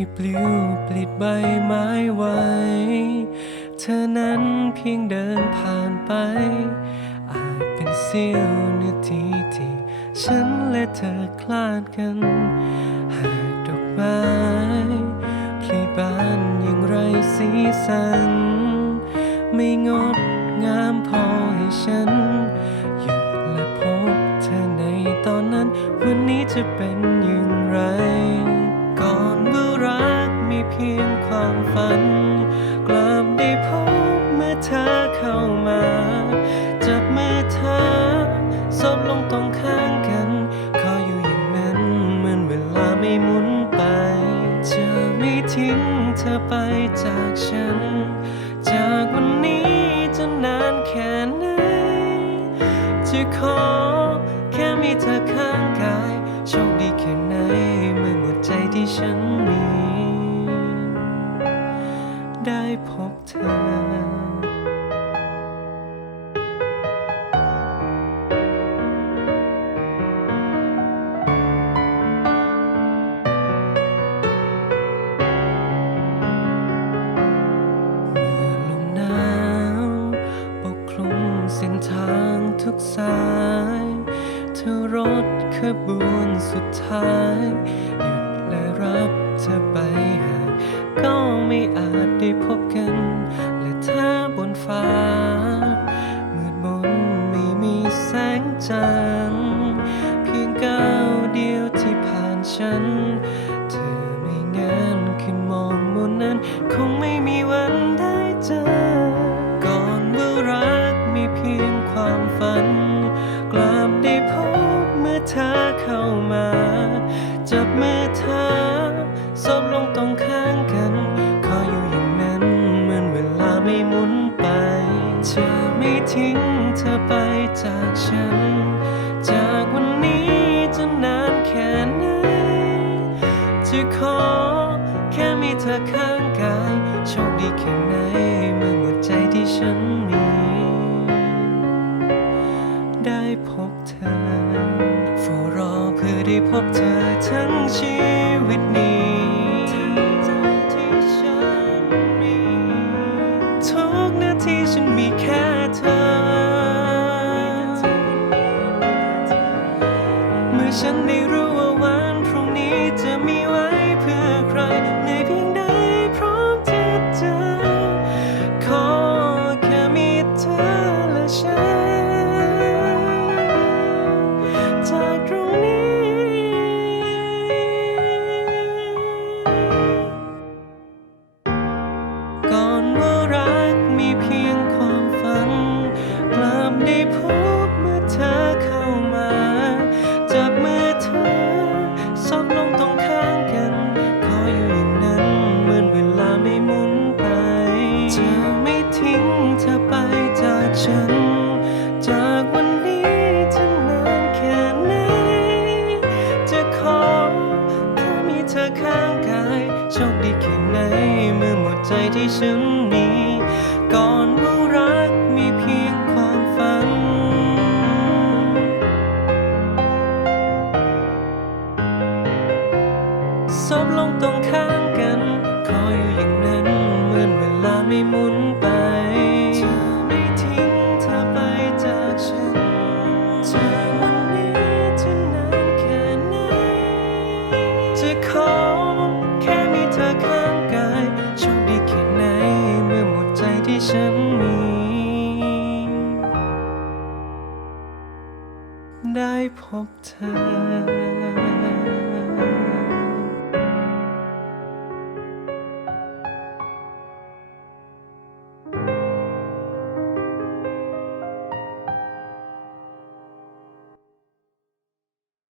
ไม่ปลิวปลิดใบไม้ไว้ เธอนั้นเพียงเดินผ่านไป อาจเป็นเสี้ยวนาทีที่ฉันและเธอคลาดกัน หากดอกไม้พลีบานอย่างไรสีสัน ไม่งดงามพอให้ฉัน เธอไปจากฉัน จากวันนี้จะนานแค่ไหน จะขอแค่มีเธอข้างกาย โชคดีแค่ไหนเมื่อหมดใจที่ฉันมี ได้พบเธอ เส้นทางทุกสาย เธอรถขบวนสุดท้าย หยุดและรับเธอไปหาก็ไม่อาจได้พบกัน และเธอบนฟ้า มืดมนไม่มีแสงจันทร์ มา จับมือเธอซบลงตรงข้างกัน ขออยู่อย่างนั้นเหมือนเวลาไม่หมุนไป จะไม่ทิ้งเธอไปจากฉัน จากวันนี้จะนานแค่ไหน จะขอแค่มีเธอข้างกายโชคดีแค่ไหนเมื่อหมดใจที่ฉันมี ได้พบเธอเฝ้ารอ ได้พบเธอทั้งชีวิตนี้ที่ฉันมีทุกนาทีฉันมีแค่เธอ เมื่อฉันได้รู้ว่าวันพรุ่งนี้จะมีไว้เพื่อใคร ได้พบเมื่อเธอเข้ามา จับมือเธอซบลงตรงข้างกัน ขออยู่อย่างนั้นเหมือนเวลาไม่หมุนไปจะไม่ทิ้งเธอไปจากฉัน จากวันนี้จะนานแค่ไหน จะขอแค่มีเธอข้างกาย โชคดีแค่ไหนเมื่อหมดใจที่ฉัน ซบลงตรงข้างกันขอยอยู่อย่างนั้นเหมือนเวลาไม่หมุนไปจะไม่ทิ้งเธอไปจากฉันจากวันนี้จะนานแค่ไหนจะขอแค่มีเธอข้างกายโชคดีแค่ไหนเมื่อหมดใจที่ฉันมี ได้พบเธอ